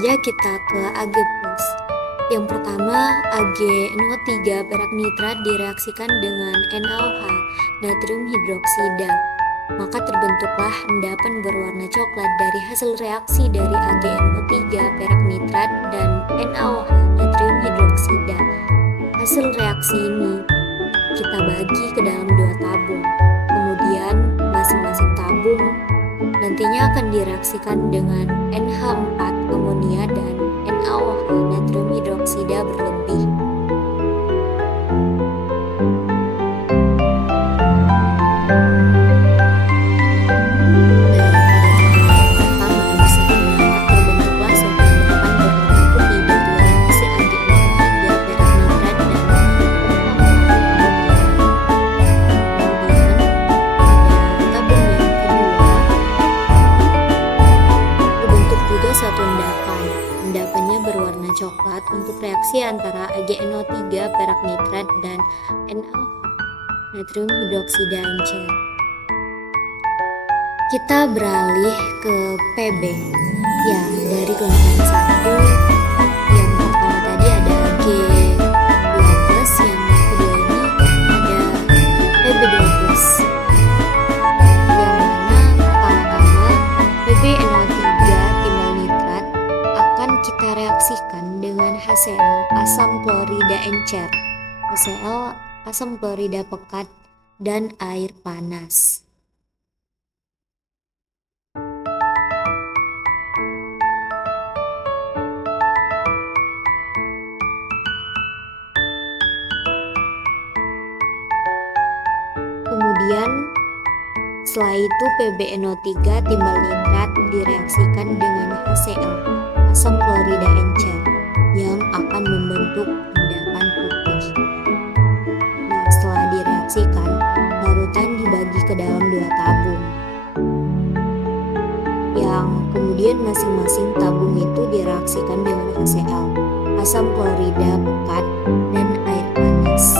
saja kita ke Ag+. Yang pertama, AgNO3 perak nitrat direaksikan dengan NaOH, natrium hidroksida. Maka terbentuklah endapan berwarna coklat dari hasil reaksi dari AgNO3 perak nitrat dan NaOH, natrium hidroksida. Hasil reaksi ini kita bagi ke dalam 2 tabung. Kemudian masing-masing tabung nantinya akan direaksikan dengan NH4 amonia dan NaOH natrium hidroksida berlebih. Endapannya berwarna coklat untuk reaksi antara AgNO3 perak nitrat dan NaOH natrium hidroksida encer. Kita beralih ke Pb. Ya, dari golongan 1 yang pertama tadi ada G12, yang kedua ini ada Pb12. Yang mana pertama-tama PbNO3 timbal nitrat akan kita reaksikan dengan HCl asam klorida encer, HCl asam klorida pekat, dan air panas. Kemudian setelah itu PbNO3 timbal nitrat direaksikan dengan HCl asam klorida encer yang akan membentuk endapan putih. Nah, setelah direaksikan, larutan dibagi ke dalam 2 tabung. Yang kemudian masing-masing tabung itu direaksikan dengan HCl asam klorida pekat dan air panas.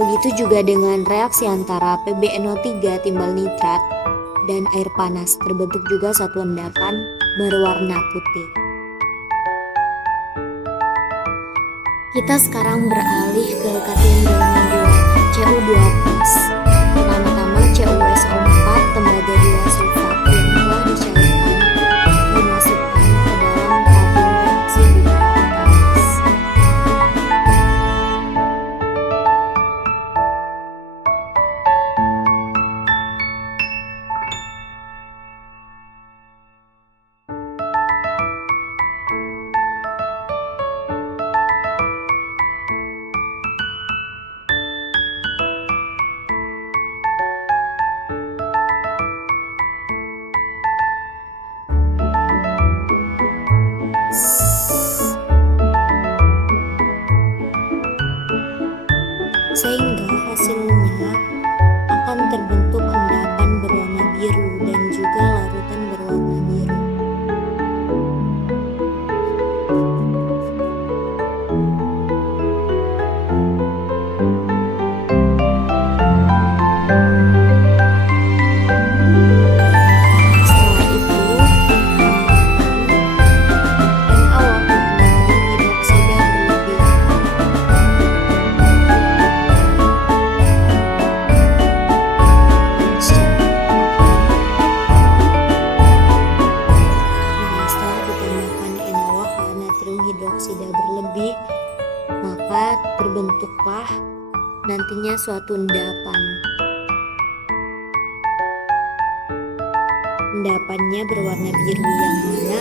Begitu juga dengan reaksi antara PbNO3 timbal nitrat dan air panas, terbentuk juga satu endapan berwarna putih. Kita sekarang beralih ke kation golongan 2, Cu2+. Pertama-tama CuSO4 tembaga 2 sulfat yang telah dicairkan dimasukkan ke dalam tabung reaksi beberapa panas. Sehingga hasilnya akan terbentuk endapan berwarna biru dan juga larutan berwarna biru. Hidroksida berlebih, maka terbentuklah nantinya suatu endapan. Endapannya berwarna biru, yang mana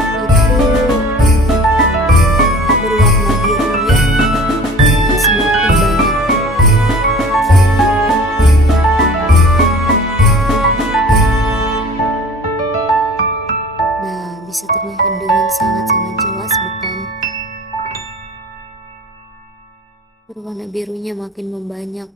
endapannya itu berwarna birunya semakin banyak. Nah, bisa terlihat dengan sangat-sangat jelas, bukan? berwarna birunya makin membanyak.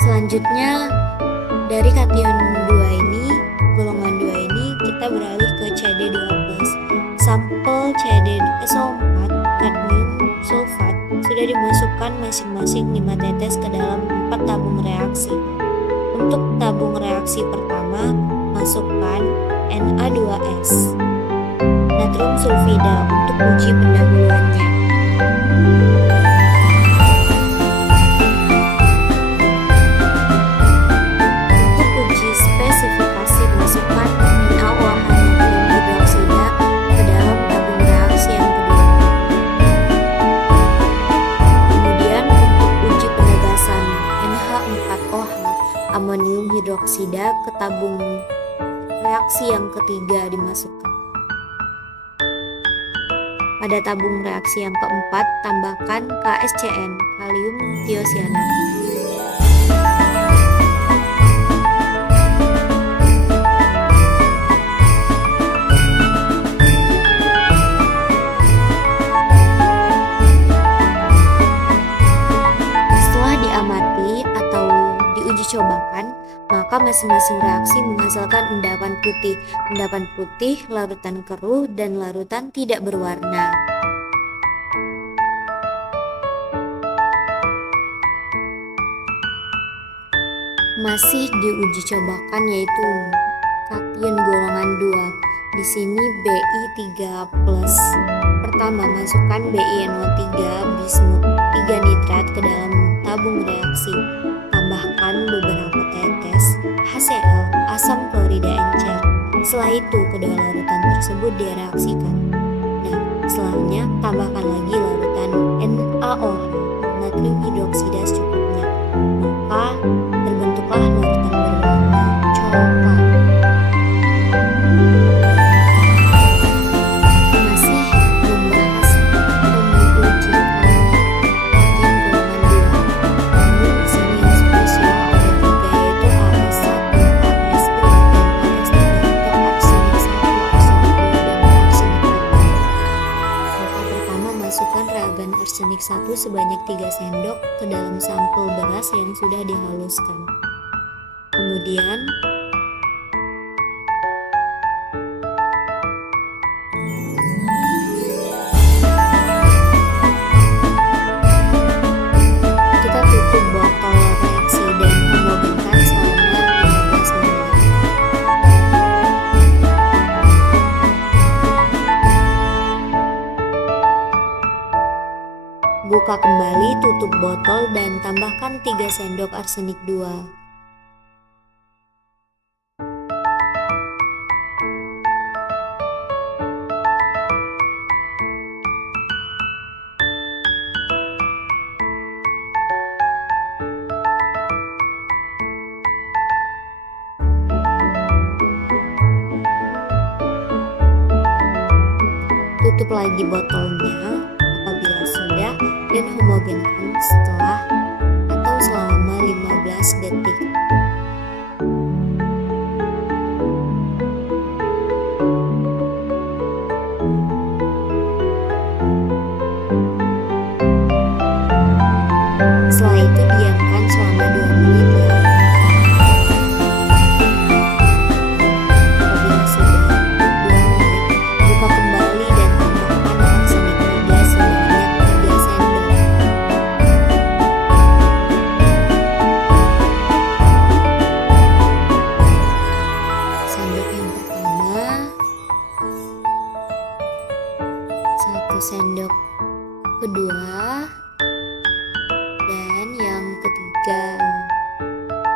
Selanjutnya dari kation 2 ini, golongan 2 ini kita beralih ke CD2+. Sampel CD SO4 kadmium sulfat sudah dimasukkan masing-masing 5 tetes ke dalam 4 tabung reaksi. Untuk tabung reaksi pertama, masukkan Na2S natrium sulfida untuk uji pendahuluannya. Untuk uji spesifikasi, masukkan NaOH natrium hidroksida ke dalam tabung reaksi yang kedua. Kemudian untuk uji penegasan, NH4OH amonium hidroksida ke tabung reaksi yang ketiga dimasukkan. Pada tabung reaksi yang keempat, tambahkan KSCN, kalium tiosianat. Setelah diamati atau diuji cobakan, maka masing-masing reaksi menghasilkan endapan putih. Endapan putih, larutan keruh, dan larutan tidak berwarna. Masih diuji cobakan yaitu kation golongan 2. Di sini Bi3+. Pertama, masukkan BiNO3 bismut 3 nitrat ke dalam tabung reaksi. Tambahkan beberapa tetes HCl, asam klorida encer. Setelah itu, kedua larutan tersebut direaksikan. Nah, setelahnya tambahkan lagi larutan NaOH, natrium hidroksida secukupnya. Maka terbentuklah larutan berwarna coklat. Masih membahas menguji kation golongan 2. Namun di sini yang spesial ada 3, yaitu AS1, AS2, dan AS3 untuk arsenik 1, arsenik 2, dan arsenik 5. Maka pertama, masukkan reagen arsenik 1 sebanyak 3 sendok ke dalam sampel beras yang sudah dihaluskan. Kemudian kita tutup botol reaksi dan homogenkan selama 15 menit. Buka kembali tutup botol dan tambahkan 3 sendok arsenik 2. Tutup lagi botolnya apabila sudah dan homogenkan setelah atau selama 15 detik. Setelah itu diamkan selama 2 menit ya. Apabila sudah 2 menit, buka kembali dan tambahkan arsenik 3 sebanyak 3 sendok. Sendok yang pertama, 1 sendok kedua, dan yang ketiga.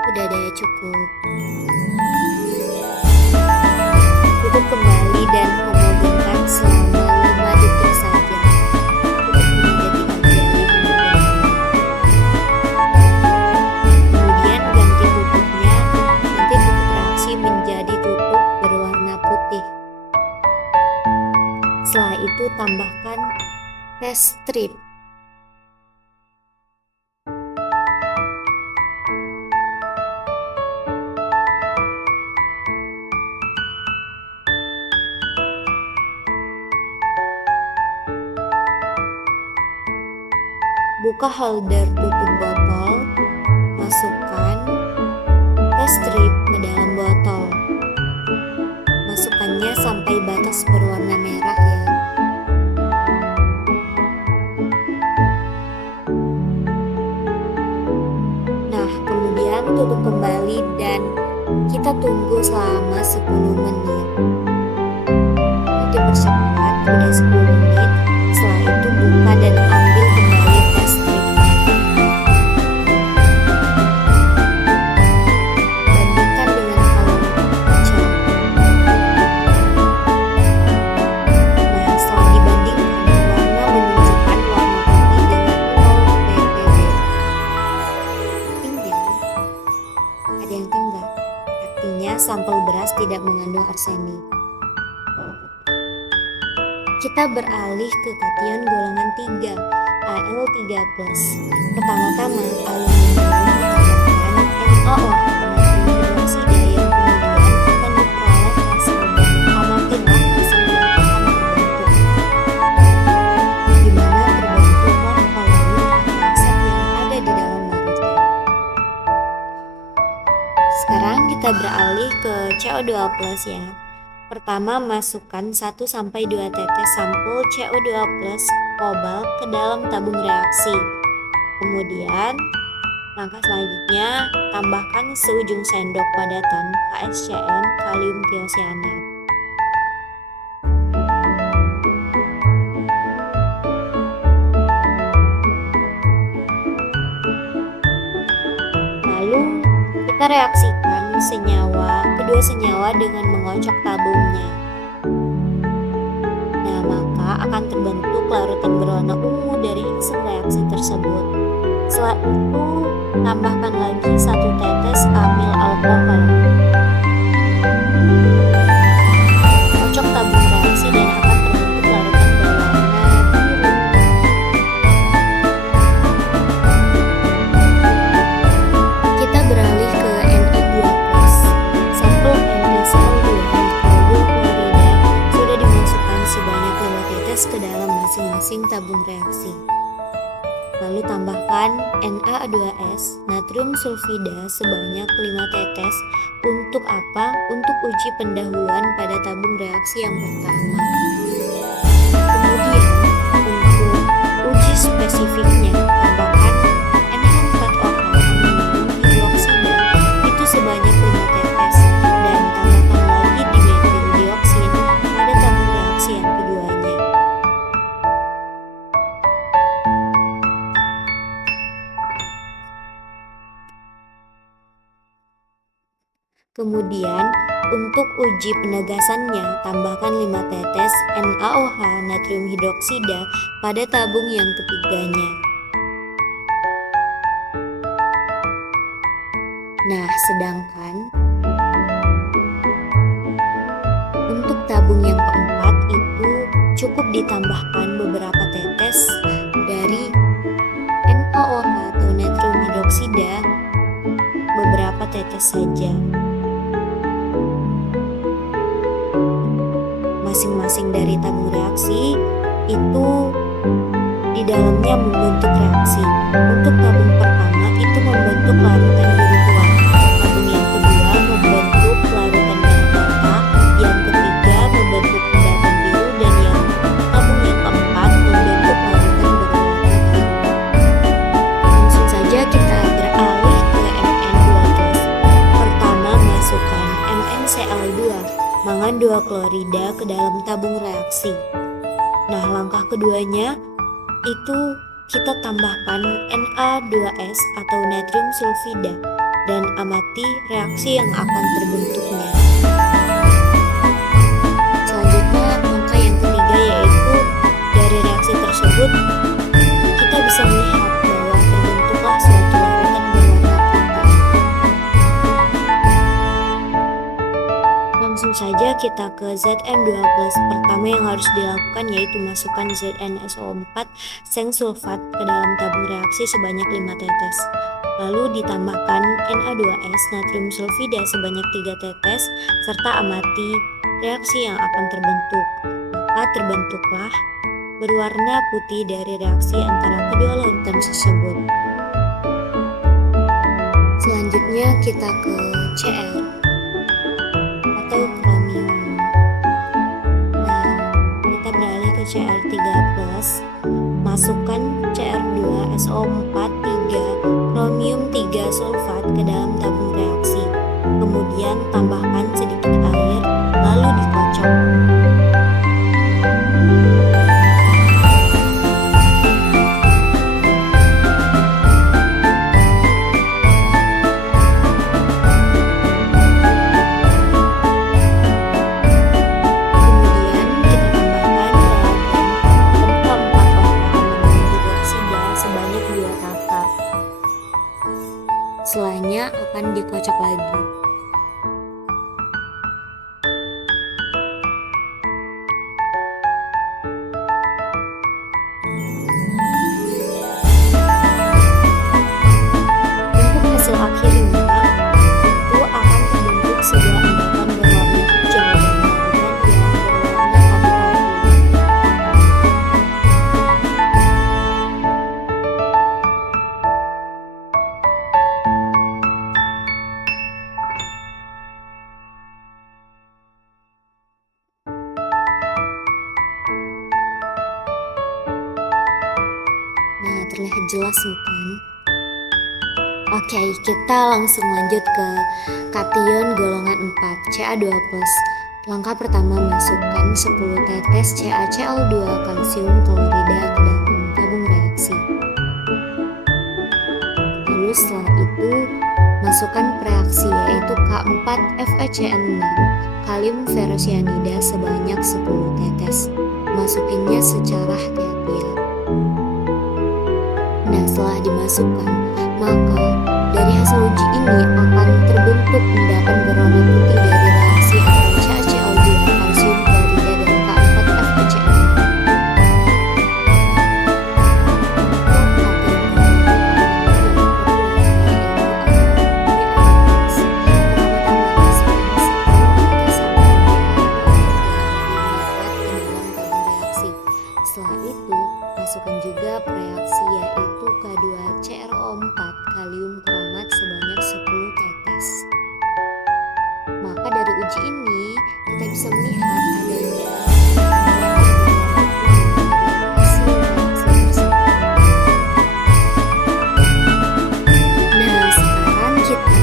Udah deh, cukup. Tutup kembali dan homogenkan selama 5 detik saja. Cukup 5 detik aja homogenkan. Kemudian ganti tutupnya, nanti tutup reaksi menjadi tutup berwarna putih. Setelah itu tambahkan test strip. buka holder tutup botol, masukkan test strip ke dalam botol. Masukkannya sampai batas berwarna merah ya. Nah, kemudian tutup kembali dan kita tunggu selama 10 menit. Dipercepat, udah 10 menit. Setelah itu buka dan ambil kembali test stripnya. Bandingkan dengan kalau kaca. Nah, setelah dibandingkan, warna menunjukkan warna putih dengan 0 ppb. Tinggal, ada yang enggak? Artinya sampel beras tidak mengandung arsenik. Kita beralih ke kation golongan 3, Al3+. Pertama-tama, aluminium menggunakan NaOH, natrium hidroksida, yang kemudian akan diperoleh hasil dan amatilah hasil yang akan terbentuk. Dimana terbentuklah koloid atau asap yang ada di dalam larutnya. Sekarang kita beralih ke CO2+ ya. Pertama, masukkan 1-2 tetes sampel CO2+ kobalt ke dalam tabung reaksi. Kemudian, langkah selanjutnya, tambahkan seujung sendok padatan KSCN kalium tiosianat. Lalu, kita reaksikan kedua senyawa dengan mengocok tabungnya. Nah, maka akan terbentuk larutan berwarna ungu dari hasil reaksi tersebut. Setelah itu, tambahkan lagi 1 tetes amil alkohol. Kocok tabung reaksi dan akan terbentuk larutan berwarna biru. Kita beralih ke Na2+. Sampel NiCl2 nitroglycerida sudah dimasukkan sebanyak 5 tetes ke dalam masing-masing tabung reaksi. Lalu tambahkan Na2S natrium sulfida sebanyak 5 tetes. Untuk apa? Untuk uji pendahuluan pada tabung reaksi yang pertama. Kemudian untuk uji spesifiknya, tambahkan NH4OH mengandung hidroksida itu sebanyak 5 tetes dan tambahkan lagi dimetil dioksin pada tabung reaksi yang keduanya. Kemudian, untuk uji penegasannya, tambahkan 5 tetes NaOH natrium hidroksida pada tabung yang ketiganya. Nah, sedangkan untuk tabung yang keempat itu cukup ditambahkan beberapa tetes dari NaOH atau natrium hidroksida, beberapa tetes saja. Masing-masing dari tabung reaksi itu di dalamnya membentuk reaksi. Untuk tabung pertama itu membentuk larutan biru tua, tabung yang kedua membentuk larutan merah bata, yang ketiga membentuk endapan biru, dan tabung yang keempat membentuk larutan berwarna biru. Langsung saja kita beralih ke Mn2+. Pertama, masukkan MnCl2 mangan 2 klorida ke dalam tabung reaksi. Nah, langkah keduanya itu kita tambahkan Na2S atau natrium sulfida dan amati reaksi yang akan terbentuknya. Selanjutnya, langkah yang ketiga yaitu dari reaksi tersebut kita bisa melihat bahwa terbentuklah suatu larutan berwarna putih. Langsung saja kita ke Zn2+. Pertama yang harus dilakukan yaitu masukkan ZnSO4 seng sulfat ke dalam tabung reaksi sebanyak 5 tetes. Lalu ditambahkan Na2S natrium sulfida sebanyak 3 tetes serta amati reaksi yang akan terbentuk. Maka terbentuklah berwarna putih dari reaksi antara kedua larutan tersebut. Selanjutnya kita ke Cl atau kromium. Nah, kita beralih ke Cl3+, masukkan Cr2SO4 3 kromium 3 sulfat ke dalam tabung reaksi. Kemudian tambahkan sedikit air, lalu dikocok. Setelahnya akan dikocok lagi. Untuk hasil akhirnya itu akan terbentuk sebuah endapan berwarna hijau dan larutan yang berwarna abu-abu. Nah, terlihat jelas bukan? Oke, kita langsung lanjut ke kation golongan 4, Ca2+. Langkah pertama, masukkan 10 tetes CaCl2 kalsium klorida ke dalam tabung reaksi. Lalu setelah itu, masukkan reaksi yaitu K4FeCN6 kalium ferrocyanida sebanyak 10 tetes. Masukinnya secara hati-hati. Nah, setelah dimasukkan, maka dari hasil uji ini akan terbentuk endapan berwarna putih dari reaksi antara CaCl2 kalsium klorida dan K4FeCN6. Setelah itu, masukkan juga reaksi yaitu K2CrO4 kalium kromat sebanyak 10 tetes. Maka dari uji ini kita bisa melihat adanya hasil reaksi tersebut. Nah, sekarang kita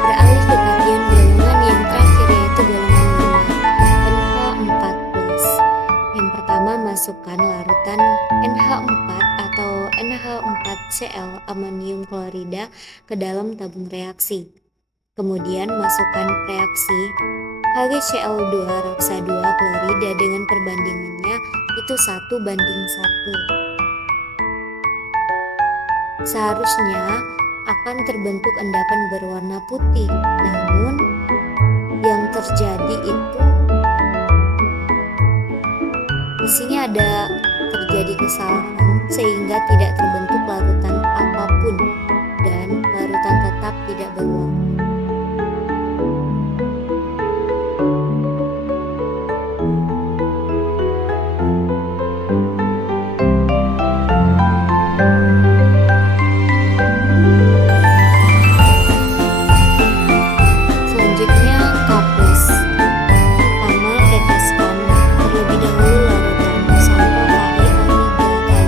beralih ke kation golongan yang terakhir yaitu golongan 5, NH4+. Yang pertama, masukkan larutan NH4 atau NH4Cl amonium klorida ke dalam tabung reaksi. Kemudian masukkan reaksi HgCl2 raksa 2 klorida dengan perbandingannya itu 1:1. Seharusnya akan terbentuk endapan berwarna putih, namun yang terjadi itu di sini ada terjadi kesalahan sehingga tidak terbentuk larutan apapun dan larutan tetap tidak berwarna. Selanjutnya K+. Pertama, teteskan terlebih dahulu larutan sampel KiO3 kalium klorida ke dalam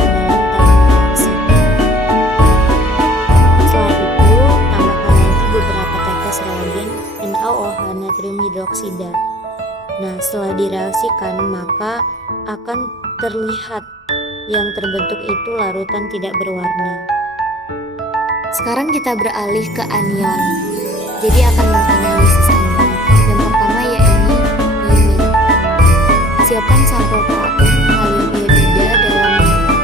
tabung reaksi. Setelah itu, tambahkan lagi beberapa tetes reagen NaOH natrium hidroksida. Nah, setelah direaksikan maka akan terlihat yang terbentuk itu larutan tidak berwarna. Sekarang kita beralih ke anion. Jadi akan menganalisis anion. Yang pertama yaitu limit. Siapkan sampel Ka kalium iodida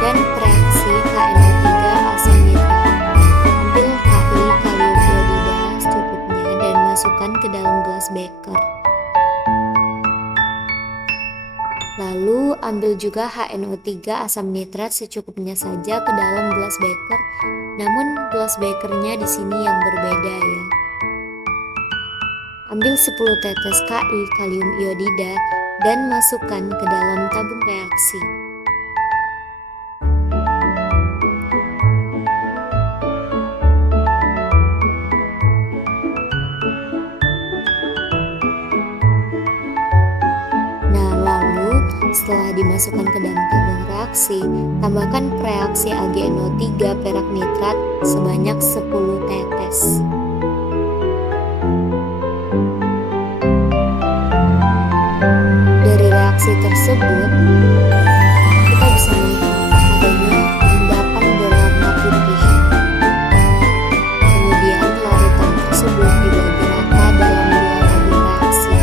dan reaksi KNO3 asam nitrat. Ambil Ki kalium iodida secukupnya dan masukkan ke dalam gelas beker. Lalu ambil juga HNO3 asam nitrat secukupnya saja ke dalam gelas beker. Namun gelas bekernya di sini yang berbeda ya. Ambil 10 tetes Ki kalium iodida dan masukkan ke dalam tabung reaksi. Nah, lalu setelah dimasukkan ke dalam tabung reaksi, tambahkan reaksi AgNO3 perak nitrat sebanyak 10 tetes. Dari reaksi tersebut, kita bisa melihat adanya endapan berwarna putih. Kemudian larutan tersebut dibagi rata dalam dua tabung reaksi.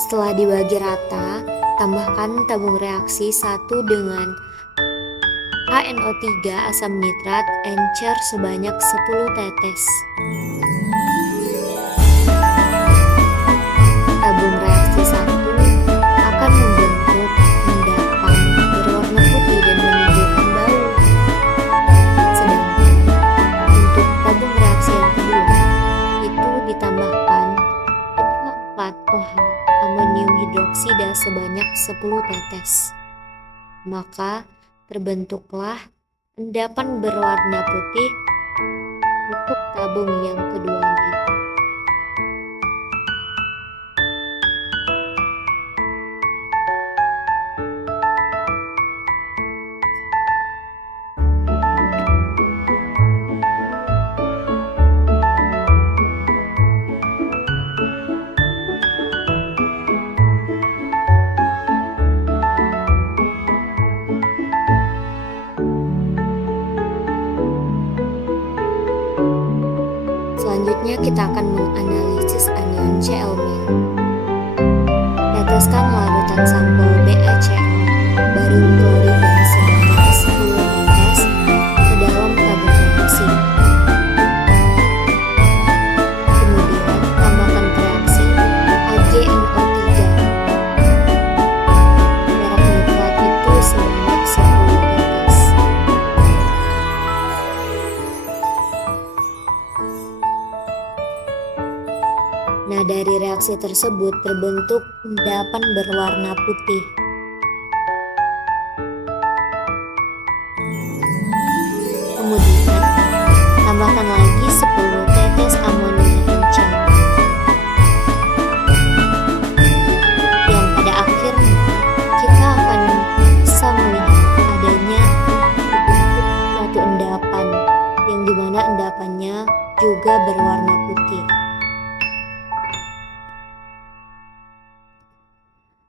Setelah dibagi rata, tambahkan tabung reaksi 1 dengan HNO3 asam nitrat encer sebanyak 10 tetes. Tabung reaksi 1 akan membentuk endapan berwarna putih dan menimbulkan bau. Sedangkan untuk tabung reaksi yang kedua itu ditambahkan N4OH amonium hidroksida sebanyak 10 tetes. Maka terbentuklah endapan berwarna putih untuk tabung yang keduanya. Selanjutnya kita akan menganalisis anion Cl-. Teteskan larutan sampel BaCl, barium klorida sebanyak 10 tetes ke dalam tabung reaksi. Kemudian tambahkan reaksi AgNO3 perak nitrat itu sebanyak 10 tetes. Nah, dari reaksi tersebut terbentuk endapan berwarna putih. Kemudian, tambahkan lagi 10 tetes amonium encer. Yang pada akhirnya, kita akan bisa melihat adanya suatu endapan, yang dimana endapannya juga berwarna putih.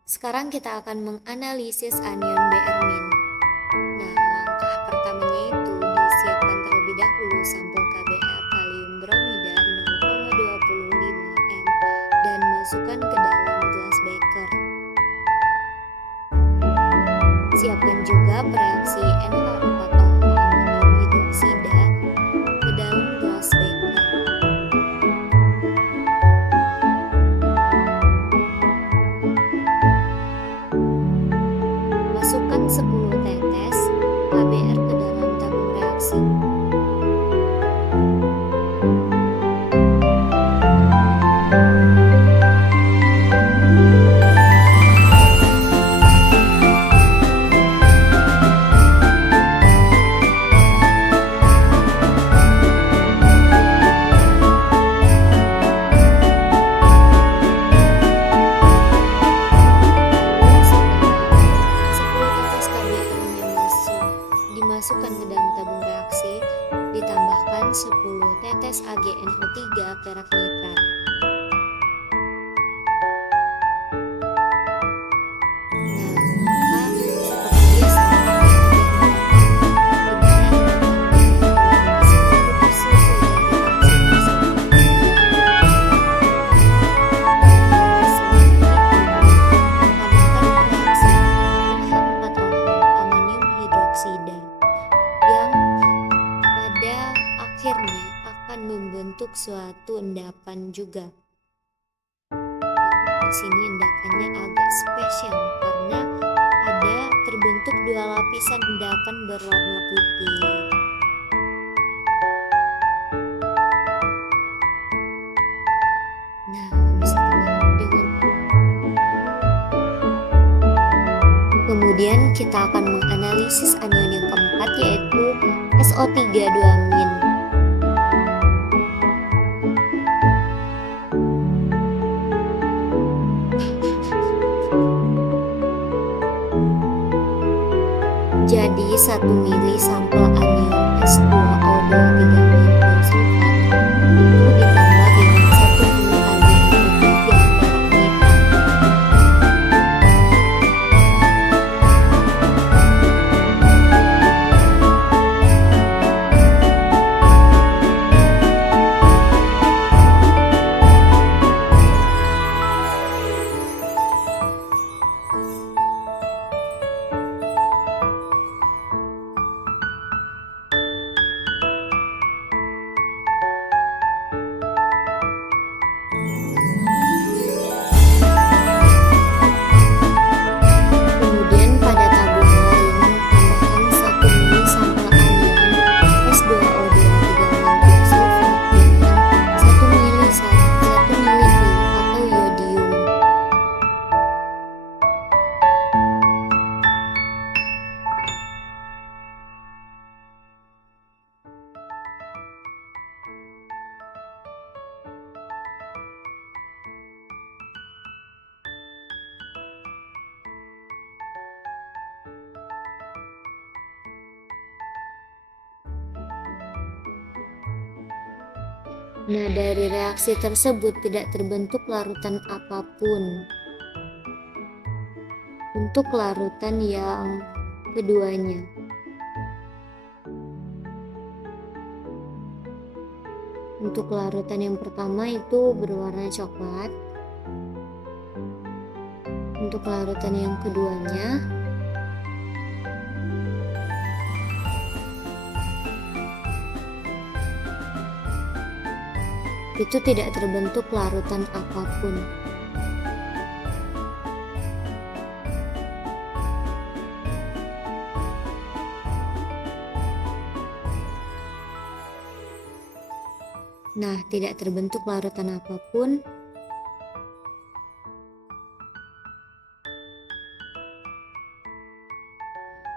Sekarang kita akan menganalisis anion Br-. Nah, langkah pertamanya itu disiapkan terlebih dahulu sampel KBr kalium bromida 0,25 m dan masukkan ke dalam gelas beker. Siapkan juga reaksi NH4OH amonium hidroksida ke dalam gelas beker. Masukkan 10 tetes KBr ke dalam tabung reaksi. Dimasukkan ke dalam tabung reaksi, ditambahkan 10 tetes AgNO3 perak nitrat. Nah, seperti biasa, yang pada akhirnya akan membentuk suatu endapan juga. Di sini endapannya agak spesial karena ada terbentuk dua dua lapisan endapan berwarna putih. Nah, habis itu dengan kemudian kita akan menganalisis anion yang keempat, yaitu SO3 2-. Jadi 1 mili sampel anion S2O2 3-. Sulfat itu ditambah dengan 1 mili AgNO3 perak nitrat. Kemudian pada tabung lain, tambahkan 1 mili sampel anion S2O2 3-. Sulfat dengan 1 mili Pi atau yodium. Nah, dari reaksi tersebut tidak terbentuk larutan apapun. Untuk larutan yang keduanya, untuk larutan yang pertama itu berwarna coklat. Untuk larutan yang keduanya itu tidak terbentuk larutan apapun. Nah, tidak terbentuk larutan apapun.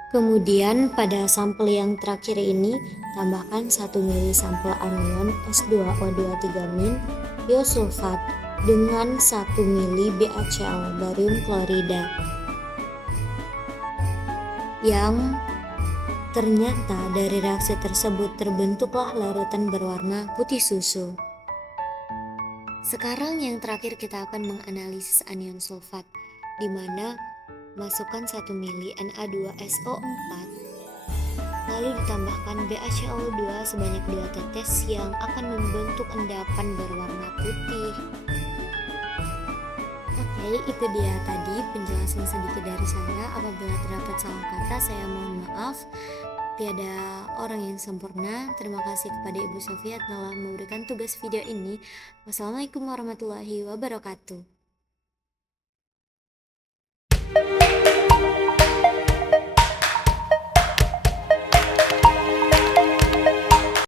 Kemudian pada sampel yang terakhir ini, tambahkan 1 mili sampel anion S2O2 3-. Biosulfat dengan 1 mili BaCl barium klorida, yang ternyata dari reaksi tersebut terbentuklah larutan berwarna putih susu. Sekarang yang terakhir kita akan menganalisis anion sulfat, di mana masukkan 1 mili Na2SO4, lalu ditambahkan BaCl2 sebanyak 2 tetes yang akan membentuk endapan berwarna putih. Oke, itu dia tadi penjelasan sedikit dari saya. Apabila terdapat salah kata, saya mohon maaf. Tiada orang yang sempurna. Terima kasih kepada Ibu Sofia telah memberikan tugas video ini. Wassalamualaikum warahmatullahi wabarakatuh.